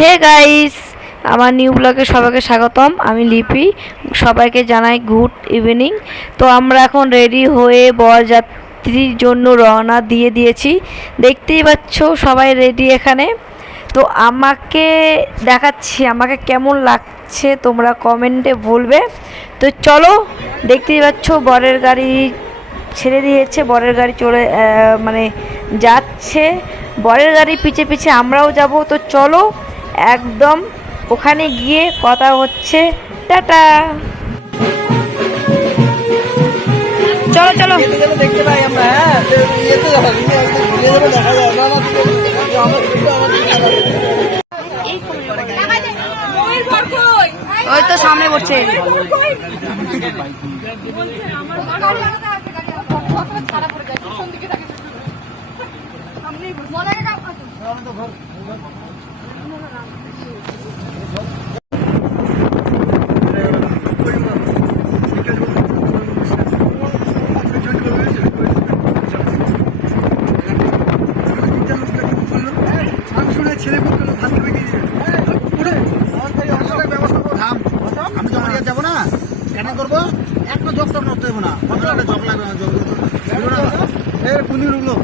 Hey guys, আমার new ব্লগে সবাইকে স্বাগতম। আমি লিপি, সবাইকে জানাই গুড ইভিনিং। তো আমরা এখন রেডি হয়ে বরযাত্রীর জন্য রওনা দিয়ে দিয়েছি। দেখতেই পাচ্ছ সবাই রেডি এখানে। তো আমাকে দেখাচ্ছি আমাকে কেমন লাগছে, তোমরা কমেন্টে বলবে। তো চলো, দেখতেই পাচ্ছ বরের গাড়ি ছেড়ে দিয়েছে, বরের গাড়ি চলে মানে যাচ্ছে। বরের গাড়ি পিছে পিছে আমরাও যাব। তো চলো একদম ওখানে গিয়ে কথা হচ্ছে। টাটা, চলো চলো। দেখতে পাই আমরা। ওই তো সামনে পড়ছে। আমি যাবো না, কেন করবো? একটা জব টপ নড়তে দেবো না, জব লাগবে না, জব পুলির উঠলো।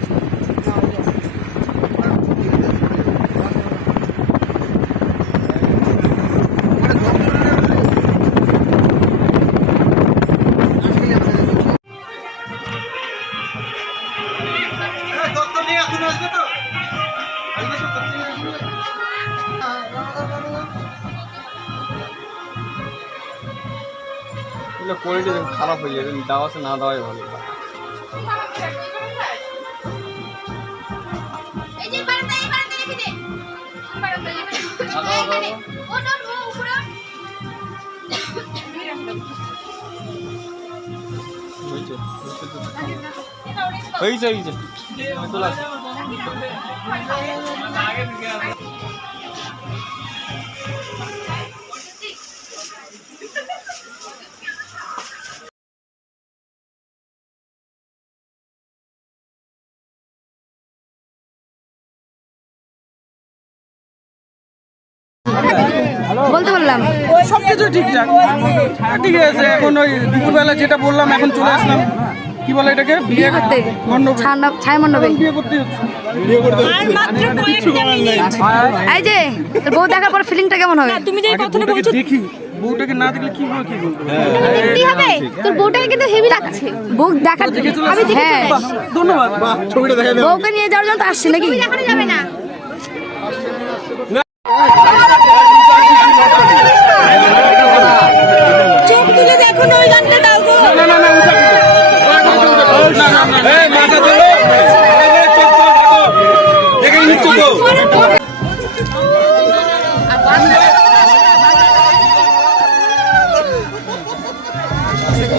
কোয়ালিটি খারাপ হয়ে যাবে, দেওয়া আছে না দেওয়াই ভালো। হয়েছে হয়েছে তোলা বলতে বললাম সবকিছু ঠিকঠাক ঠিক আছে। এখন ওই দুপুরবেলা যেটা বললাম, এখন চলে আসলাম কি বলে এটাকে, বিয়ে করতে, মণ্ডপে। ছায় মণ্ডপে বিয়ে করতে হচ্ছে। এই যে তোর বউ দেখার পর ফিলিংটা কেমন হবে? তুমি যে কথাটা বউটাকে বলছো দেখি, বউটাকে না দেখলে কি হবে, কি বলবো? কি হবে? তোর বউটাকে কিন্তু হেভি লাগছে। বউ দেখার আমি দেখে হ্যাঁ, ধন্যবাদ। ছবিটা দেখা বউকে নিয়ে যাওয়ার জন্য তো আসছি নাকি? দেখানো যাবে না। চোখ তুলে দেখো না, ওই গানটা দাও গো। না না না, মাথা তোলো, দেখে নিচ্ছ তো।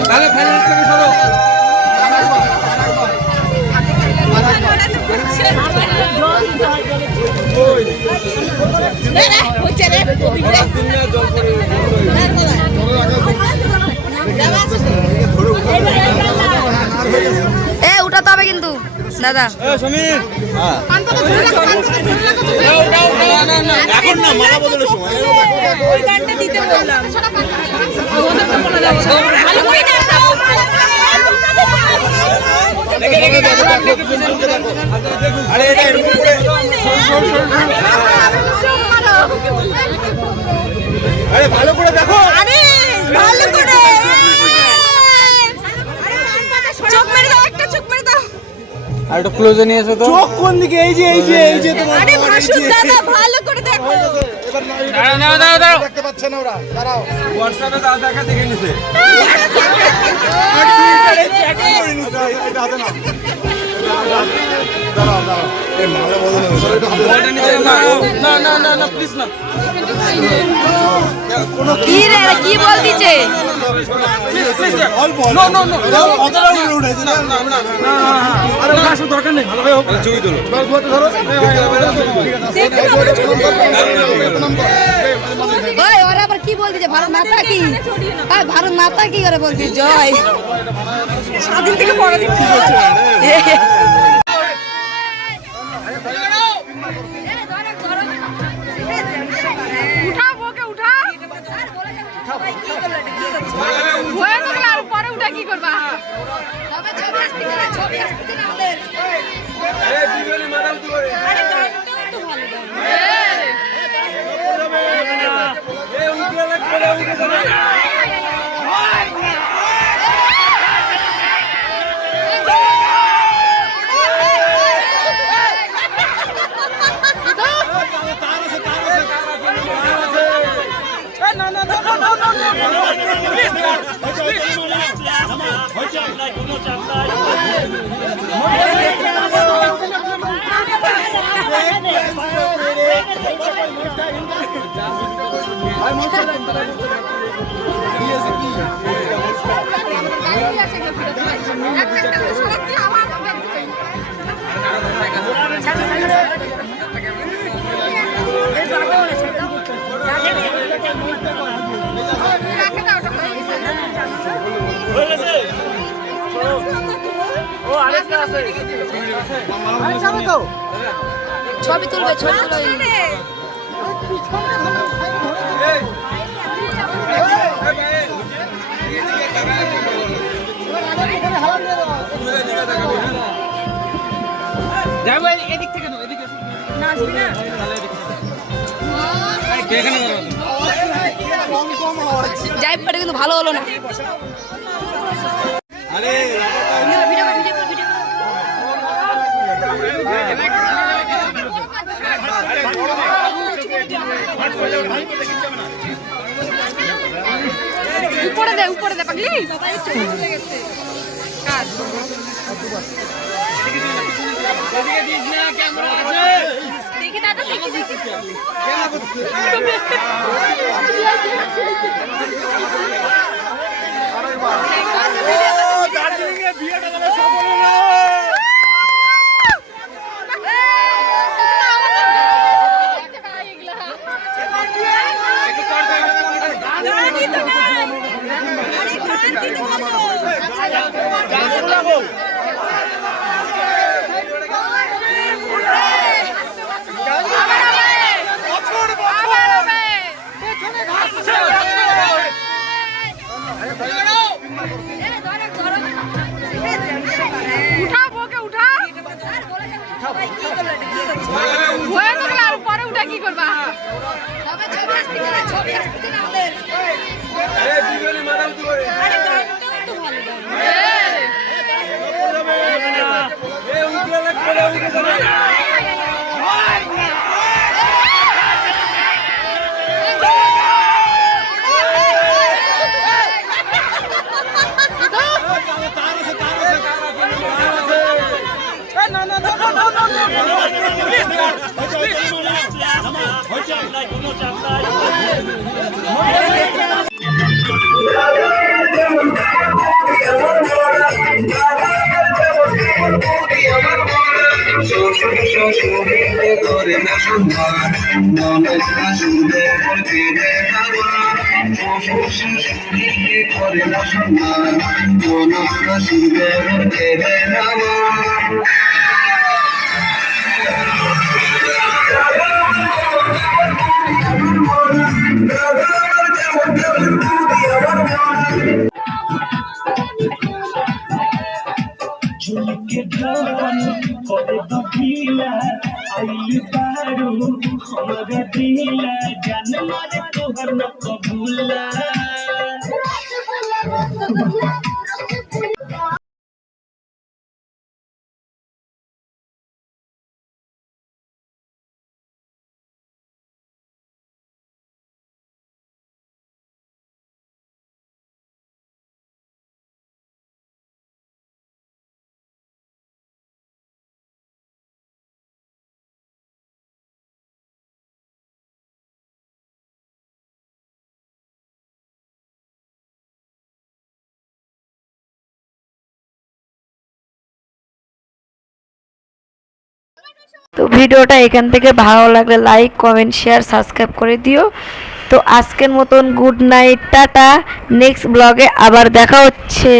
তাহলে ফাইনাল করে সরো। এ উঠাতে হবে কিন্তু দাদা। সমীর, এখন না, মালা বদলের সময়। ওই গানটা দিতে বললাম। ভালো করে দেখো। আরে এটা এরকম করে আরে ভালো করে দেখো। আরে ভালো করে চোখ মেরে দাও, একটা চোখ মেরে দাও। আর একটু ক্লোজে নিয়ে এসো তো। চোখ কোন দিকে? এই যে এই যে এই যে তোমার আরে ভাসুর দাদা ভালো করে দেখো। এবার দাঁড়াও। দেখতে পাচ্ছে না ওরা, দাঁড়াও। হোয়াটসঅ্যাপে দাদা দেখা দেখে নিছে। এটা হাতে নাও। দাঁড়াও দাঁড়াও, এই মালা বদলে ওটা নিতে না না না না প্লিজ না। কি রে, কি বলতিছে? অল্প নো নো নো, কতটা উঠেছে না? আরে কাশো দরকার নেই, ভালো ভাই হোক। ছবি তুলো। ওই ওরা আবার কি বলতিছে? ভারত মাতা কি? আর ভারত মাতা কি করে বলতি? জয় স্বাধীন থেকে পরাধীন কি বলছো? ছবি তুলবে ছবি তুলবে যাবো এদিক থেকে নাও, এদিকে নাচবি না এখানে যাই পারে কিন্তু ভালো হলো না উপরে দে পাগলি দেখি দাদা দেখি পরে উঠা কি করবা তো ভিডিওটা এখান থেকে ভালো লাগলে লাইক কমেন্ট শেয়ার সাবস্ক্রাইব করে দিও। তো আজকের মতন গুড নাইট, টাটা। নেক্সট ব্লগে আবার দেখা হচ্ছে।